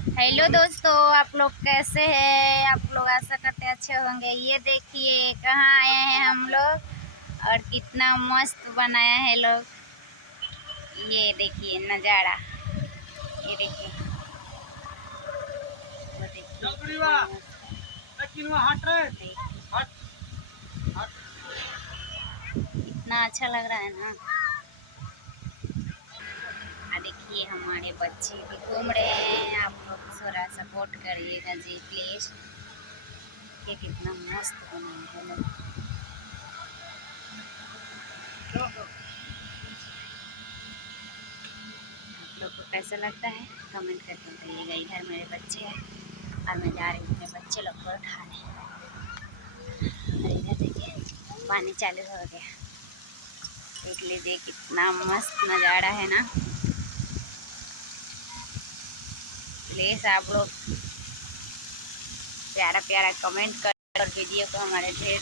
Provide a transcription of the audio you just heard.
Hello दोस्तों, आप लोग कैसे हैं? आप लोग आशा करते अच्छे होंगे। ये देखिए कहाँ आए हैं हम लोग और कितना मस्त बनाया है लोग। ये देखिए नज़ारा, ये देखिए, वो देखिए कितना मस्त है। देखिए कितना अच्छा लग रहा है ना। देखिए हमारे बच्चे भी घूम रहे हैं। आप लोग थोड़ा सपोर्ट करिएगा जी प्लीज़। ये कितना मस्त बनाया है लोग। आप लोग को कैसा लगता है कमेंट करके बताइएगा। इधर मेरे बच्चे हैं और मैं जा रही हूँ अपने बच्चे लोग को उठाने। और इधर देखिए पानी चालू हो गया। देख लीजिए कितना मस्त नज़ारा है ना। प्लीज़ आप लोग प्यारा प्यारा कमेंट कर और वीडियो को हमारे ढेर